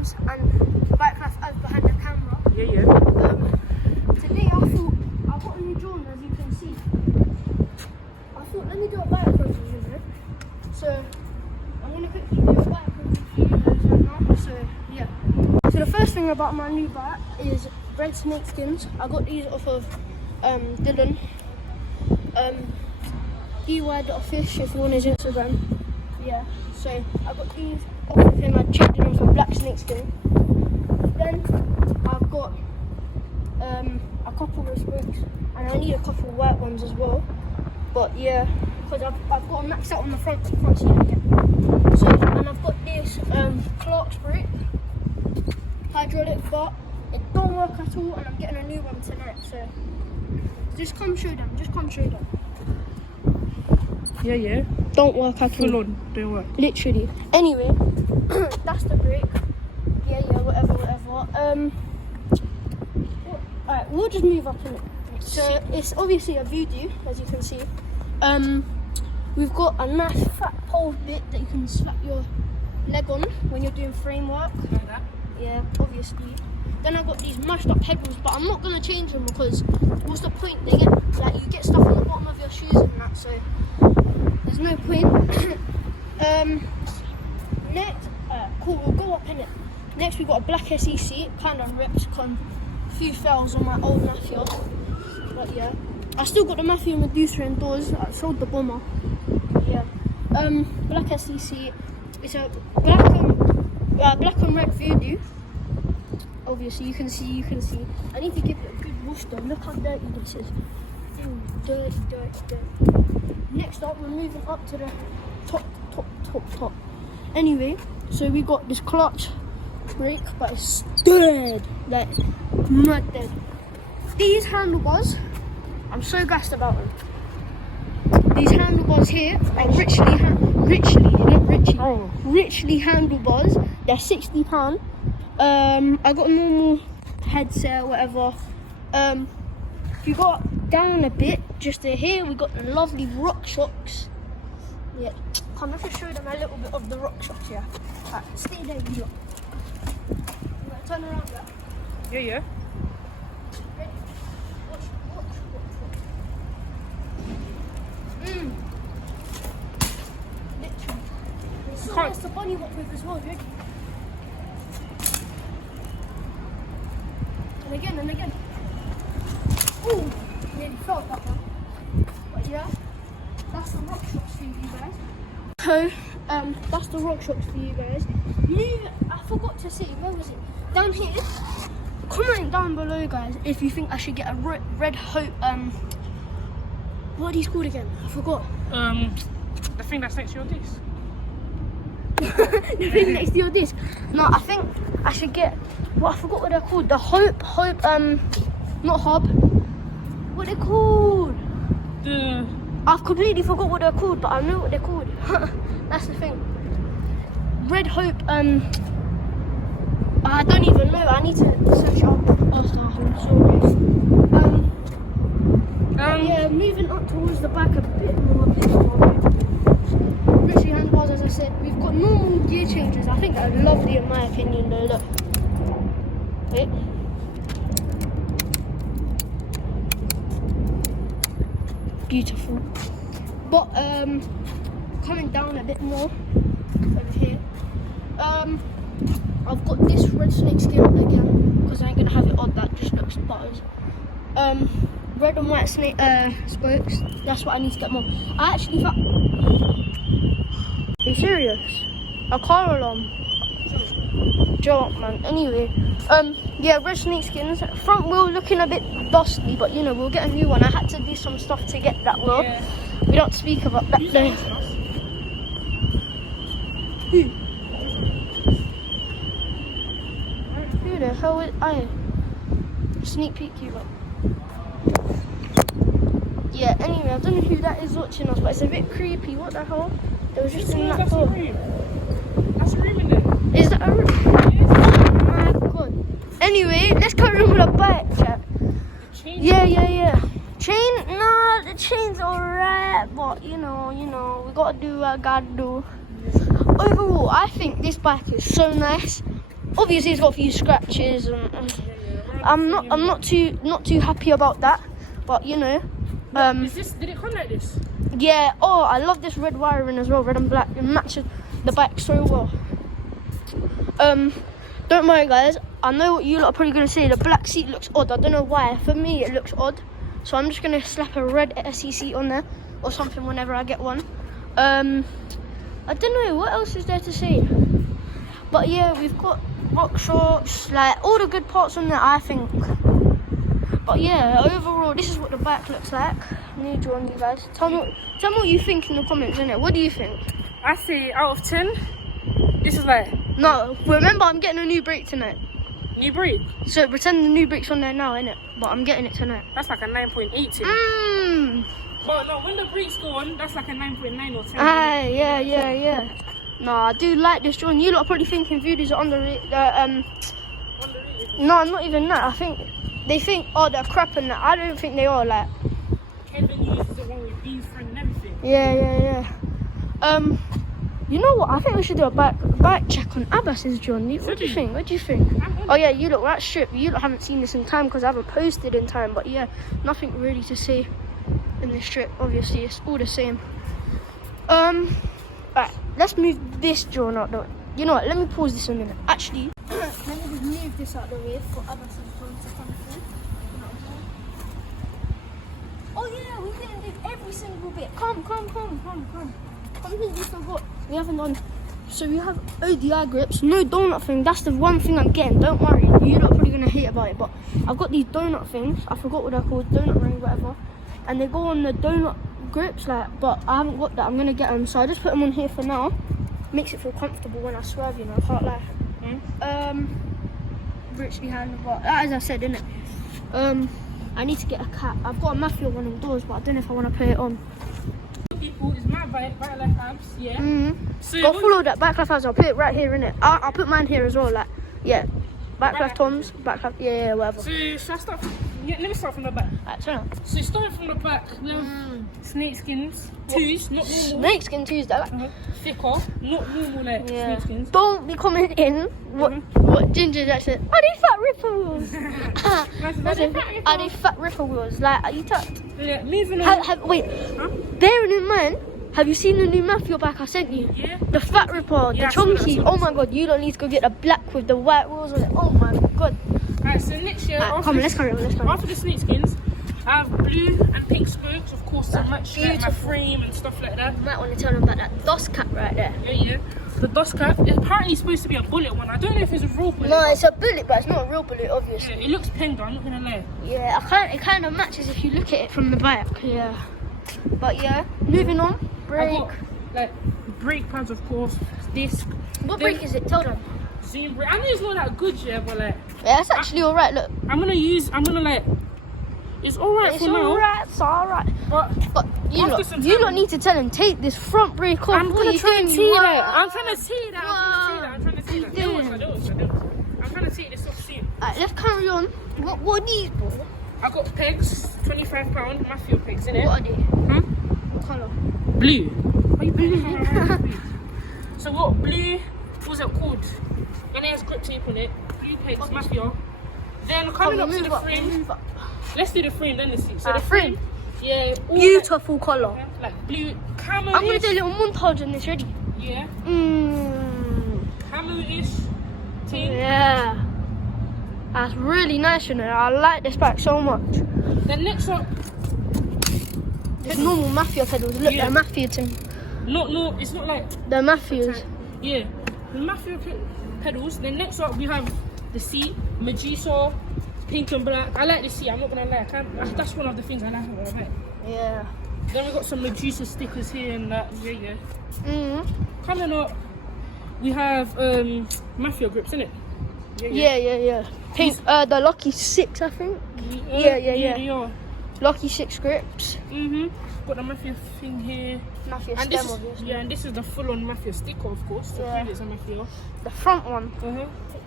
James and Bike Life as behind the camera. Yeah. Today I thought I got a new drone, as you can see. I thought let me do a bike review, you know. So I'm gonna quickly do a bike review for you guys right now. So yeah. So the first thing about my new bike is red snake skins. I got these off of Dylan. EY.fish if you want his Instagram. Yeah. So I got these off of him. I checked them for black snake skin. Then I've got a couple of spokes, and I need a couple of white ones as well. But yeah, because I've got them maxed out on the front seat again. So and I've got this Clark's brake, hydraulic, but it don't work at all, and I'm getting a new one tonight. So just come show them. Just come show them. Yeah. Don't work at all. Full on, don't work. Literally. Anyway, that's the brake. Yeah, whatever. Alright, we'll just move up in it. So it's obviously a Voodoo, as you can see. We've got a nice fat pole bit that you can slap your leg on when you're doing framework. Like that? Yeah, obviously. Then I've got these mashed up headrooms, but I'm not gonna change them because what's the point? You get stuff on the bottom of your shoes and that, so there's no point. Next, cool, we'll go up in it. Next we've got a black SE seat, kind of ripped, a few fails on my old Mafia. But yeah, I still got the Mafia Medusa indoors. I sold the Bomber. Yeah. Black SE seat. It's a black and red Voodoo. Obviously, you can see. I need to give it a good wash though. Look how dirty this is. Dirty. Next up, we're moving up to the top. Anyway, so we got this clutch brake, but it's dead, like mad dead. These handlebars, I'm so gassed about them. These handlebars here are richly handlebars. They're £60. I got a normal headset, whatever. If you go down a bit, just to here, we got the lovely RockShox. Yeah, come let me show them a little bit of the RockShox here. Alright, stay there, you lot. I'm gonna turn around there. Yeah. Ready? Watch. Literally. There's so nice to bunny hop with as well, dude. And again. Ooh, nearly felt that one. But yeah, that's the RockShox for you guys. So, that's the RockShox for you guys. I forgot to say, where was it? Down here. Comment down below, guys, if you think I should get a Red Hope. What are these called again? I forgot. The thing that's next to your disc. The thing next to your disc. No, I think I should get. Well, I forgot what they're called. The Hope. Not Hub. What are they called? I've completely forgot what they're called, but I know what they're called. That's the thing. Red Hope. I don't even know. I need to search up after. I'm sorry. Yeah, moving up towards the back a bit more. Richie handlebars, as I said. We've got normal gear changes. I think they're lovely in my opinion, though. Look. Wait. Beautiful. But coming down a bit more over here. I've got this red snake skin again because I ain't gonna have it on. That just looks butters. Red and white snake spokes. That's what I need to get more. I actually thought. Are you serious? A car alarm. Joke, man. Anyway, yeah, red snake skins. Front wheel looking a bit dusty, but you know we'll get a new one. I had to do some stuff to get that wheel. Yeah. We don't speak about that though. Who the hell is I? Sneak peek you lot. Yeah. Anyway, I don't know who that is watching us, but it's a bit creepy. What the hell? It was just in that door. That's a room in there. Is that a room? Oh my god. Anyway, let's carry on with the bike chat. Yeah. Chain? Nah, the chain's alright, but you know, we gotta do what I gotta do. Overall, I think this bike is so nice. obviously it's got a few scratches, and I'm not too happy about that. But you know, Did it come like this? yeah. Oh, I love this red wiring as well, red and black. It matches the bike so well. Don't worry, guys. I know what you lot are probably gonna say. The black seat looks odd. I don't know why. For me, it looks odd. So I'm just gonna slap a red SE seat on there or something whenever I get one. I don't know what else is there to say. But yeah, we've got rock shorts, like all the good parts on there, I think. But yeah, overall, this is what the bike looks like. New John, you guys. Tell me what you think in the comments, innit? What do you think? I say out of 10, this is like No, remember I'm getting a new brake tonight. new brake. So pretend the new brake's on there now, innit? But I'm getting it tonight. That's like a 9.8. But no, when the brakes go on, that's like a 9.9 or 10. Ah, yeah. No, I do like this, John. You lot are probably thinking videos are underrated. No, not even that. I think they think, oh, they're crap and that. I don't think they are, like. Kevin uses the one with beef and everything. Yeah. You know what? I think we should do a bike check on Abbas's, John. What do you think? What do you think? Oh yeah, you look that strip. You lot haven't seen this in time because I haven't posted in time. But yeah, nothing really to say in this strip. Obviously, it's all the same. Right, let's move this John out though. You know what? Let me pause this a minute. Actually, let me just move this out the way for Abbas's John to come through. Oh yeah, we didn't do every single bit. Come. Something we forgot. We haven't done. So we have ODI grips. No donut thing. That's the one thing I'm getting. Don't worry. You're not probably gonna hate about it, but I've got these donut things. I forgot what they're called. Donut ring, whatever. And they go on the donut grips, like. But I haven't got that. I'm gonna get them. So I just put them on here for now. Makes it feel comfortable when I swerve. You know, I can't lie. Bricks behind, but as I said, innit? I need to get a cap. I've got a Mafia one indoors, but I don't know if I want to put it on. People, it's my bike, Bike Life Abs, yeah. So Go follow that Bike Life Abs. I'll put it right here, innit? I'll put mine here as well, like, yeah. Bike Life Tom's, Bike Life, yeah, whatever. So should I start? Let me start from the back. Alright, turn on. So starting from the back, we have snake skins, twos, not normal. Snakeskin Tuesday, like. Thicker, not normal like Yeah. snake skins. Don't be commenting what Ginger Jack said. Are they fat ripples? Are they fat ripples? Like, are you touched? Yeah, moving on. Wait, bearing in mind, have you seen the new Mafia bike I sent you? Yeah. The fat ripper, Yeah, the I saw that, I chunky. saw that. Oh my god, you don't need to go get the black with the white wheels on it. Oh my god. Alright, so next year, Alright, come on, let's carry on. after the snake skins, I have blue and pink spokes, of course, to match like, my beautiful. frame and stuff like that. You might want to tell them about that dust cap right there. Yeah. The dust cap is apparently supposed to be a bullet one. I don't know if it's a real bullet. No, it's a bullet, but it's not a real bullet, obviously. Yeah, it looks penda, I'm not gonna lie. Yeah, it kind of matches if you look at it from the back. Yeah. But yeah, moving on. I Brake. got like brake pads, of course, disc. What Then- brake is it? Tell them. Zoom brake. I know it's not that good, yeah, but like Yeah, it's actually alright. Look, it's alright it's for now. alright. It's alright. But But you After lot, some you time- lot need to tell him take this front brake off. I'm What gonna you try and doing? see What? that. I'm trying to see that. I'm trying to see that. What? I'm trying to take this off soon. Alright, let's carry on. What are these, bro? I got pegs, £25 Mafia pegs in it. What are they? Huh? What colour? Blue. Are you blue? So what blue? What's it called? And it has grip tape on it. Blue pegs, Mafia. Then coming up to the frame. Let's do the frame, then the seat. So the frame. Yeah. All Beautiful colour. like blue camo. I'm gonna do a little montage on this. Ready? Yeah. Camo-ish thing. Yeah. That's really nice, you know. I like this bike so much. Then next up, There's normal Mafia pedals. Look, Yeah. they're Mafia thing. it's not like They're Mafias. yeah, the Mafia pedals. Then next up we have the seat, Medusa, pink and black. I like the seat. I'm not gonna lie. That's one of the things I like about the bike. Yeah. Then we got some Medusa stickers here and that. Yeah. Coming up, we have Mafia grips, innit? Yeah. Pink. The Lucky 6, I think. Yeah. They are. Lucky 6 grips. Got the Mafia thing here. Mafia And stem, this is, obviously. yeah, and this is the full-on Mafia sticker, of course. To Yeah. prove it's a Mafia. The front one.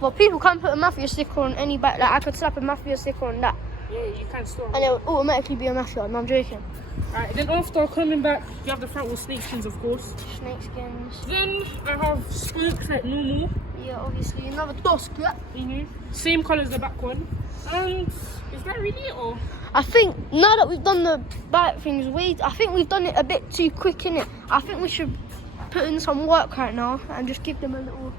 But people can't put a Mafia sticker on any bike. Like, I could slap a Mafia sticker on that. Yeah, you can store. And it will automatically be a mafia. No, I'm joking. Alright, then after coming back, you have the front with snake skins, of course. Snake skins. Then I have spokes like normal. Yeah, obviously. Another dos clip. Same colour as the back one. And is that really it or? I think now that we've done the bike things, I think we've done it a bit too quick, innit? I think we should put in some work right now and just give them a little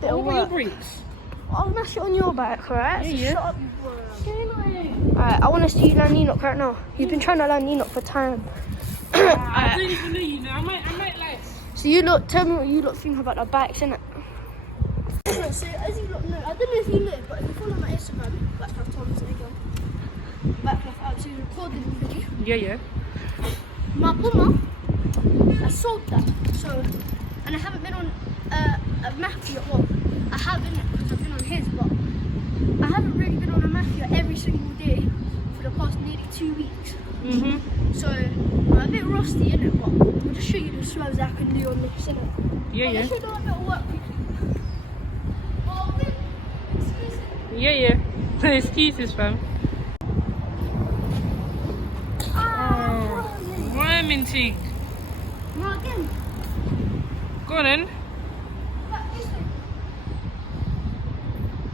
bit of What about your work. brakes? I'll mash it on your bike, alright? Yeah, So yeah. shut up, you boy. Alright, I want to see you land Enoch right now. You've been trying to land Enoch for time. I don't even know you know. I might like. So you lot, tell me what you lot think about the bikes, innit? So as you lot know, I don't know if you know, but if you follow my Instagram, Backcraft Thomas, there you go. Backcraft actually recorded the video. Yeah. My Puma, I sold that. So, and I haven't been on a Mafia. Well, I have been because I've been on his, but I haven't really been on a Mafia every single day for the past nearly 2 weeks. So I'm a bit rusty in it, but I'll just show you the slows I can do on this, innit? Yeah. Let's do a bit of work quickly. Oh, excuse me. Yeah. No excuses, fam. Worming thing. No, again. Go on then. Back this way.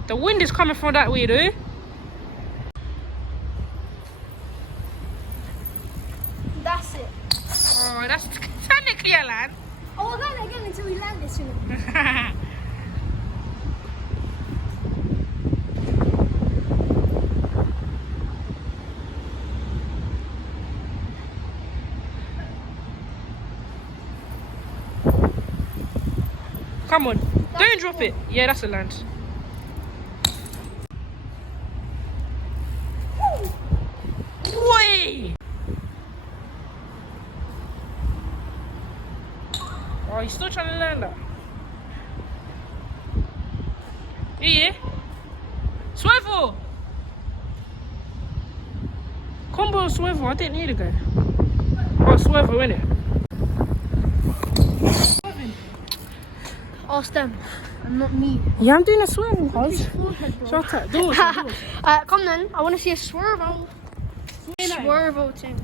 The wind is coming from that way, though. That's it. Oh, that's technically a land. Oh, we're going again until we land this, innit? Come on. Don't drop it. Yeah, that's a land. Way! Oh, he's still trying to land that. Yeah. Swivel! Combo swivel. I didn't hear the guy. Oh, swivel, innit? Ask them, and not me. Yeah, I'm doing a swivel, cuz. Forehead, bro. Shut up. Doors. Alright, come then. I want to see a swervo. Swervo team.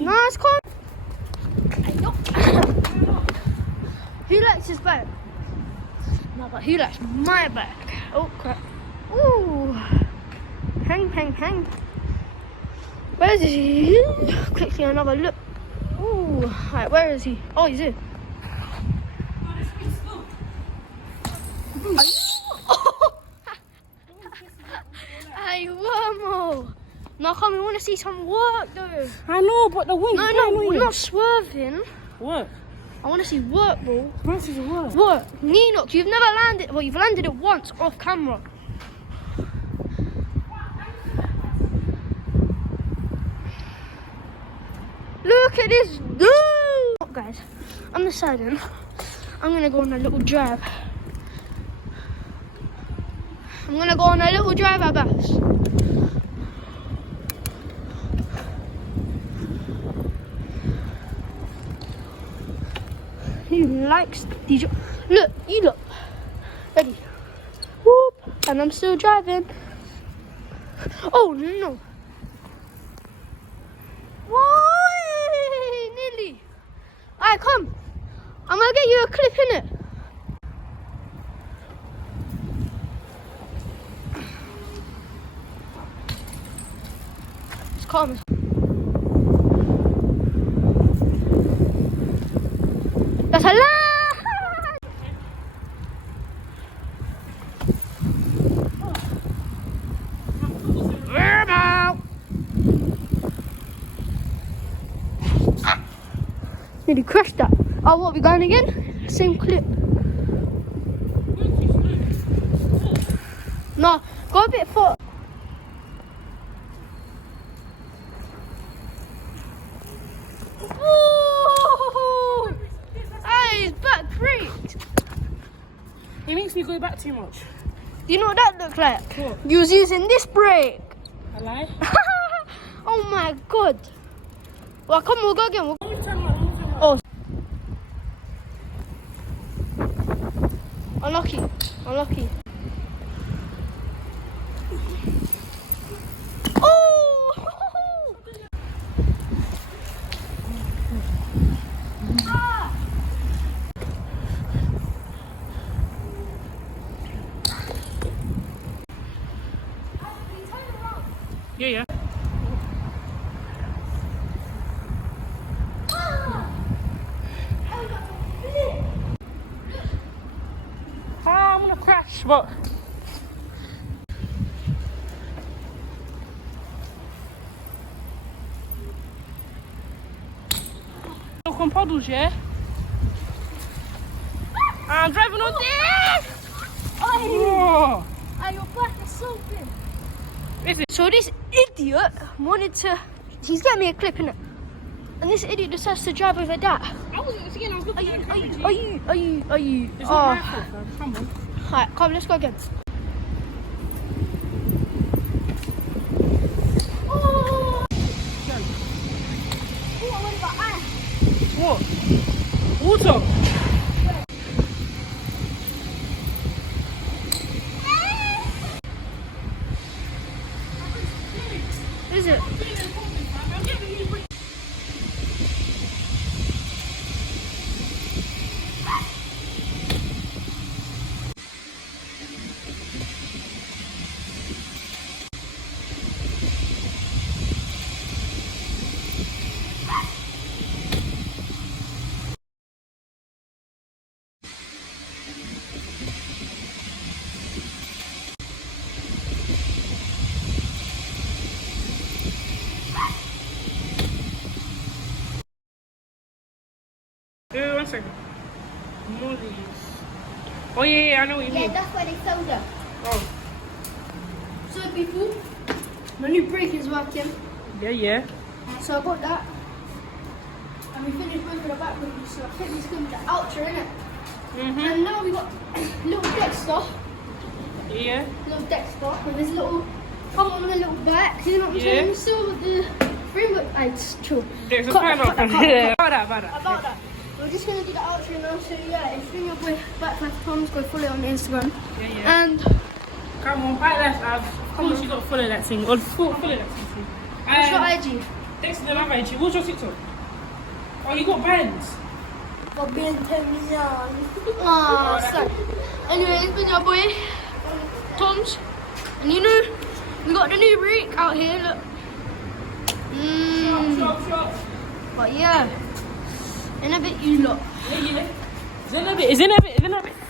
Nice con. Who likes his bag? No, but who likes my bag? Oh crap. Ooh. Hang. Where is he? Quickly another look. Ooh. Right, where is he? Oh, he's here. Hey, Wormo. No, come, we want to see some work though. I know, but the wind. No, we're not swerving. What? I want to see work, bro. What is what? Work. Ninox, you've never landed. Well, you've landed it once off camera. Look at this dude! Guys, I'm deciding I'm going to go on a little drive. Abbas. He likes these. Look, you look. Ready. Whoop. And I'm still driving. Oh, no. Whoa, nearly. Alright, come. I'm gonna get you a clip in it. It's calm. That's a land. Nearly crashed that. Oh, what, we going again? Same clip. No, go a bit far. Whoa! Hey, his back braked. It makes me go back too much. Do you know what that looked like? What? You was using this brake. I lie. Oh my god. Well, come on, we'll go again. Every time Oh. Unlucky. Unlucky. Oh! Yeah, yeah. I'm gonna crash, but look on puddles, yeah. I'm driving on this. Oh, Your back is so big. is it? So this idiot wanted to. He's getting me a clip in it, and this idiot decides to drive over that. I was looking at the camera. Are you? It's not my fault, fam. Come on. Alright, come, let's go again. Oh! What about ice? What? Water. Is it? One second. Mollies. Oh yeah, I know what you Yeah, mean. that's where they sold them. Oh, So people, my new brake is working. yeah. So I got that. And we finished working the back brake, so I think it's going to be the outro, innit? And now we got little Dexter. Yeah. Little Dexter with his little come on the little back. You know what I'm saying? Yeah. Still with the framework. It's true. There's a Cut pineapple. that, cut that, cut About that. About that. We're just gonna do the outro now. So yeah, if you're with Backlife Tom's, go follow it on Instagram. Yeah. And Come on, bite left, Av. Of course you got to follow that thing. Or follow that thing. what's your IG? Thanks to the other IG. What's your TikTok? Oh, you got bands. For being 10 million. Oh, sorry. Anyway, it's been your boy Tom's, and you know we got the new brake out here. Look. Shop. But yeah, in a bit you look. Yeah. Is in a bit.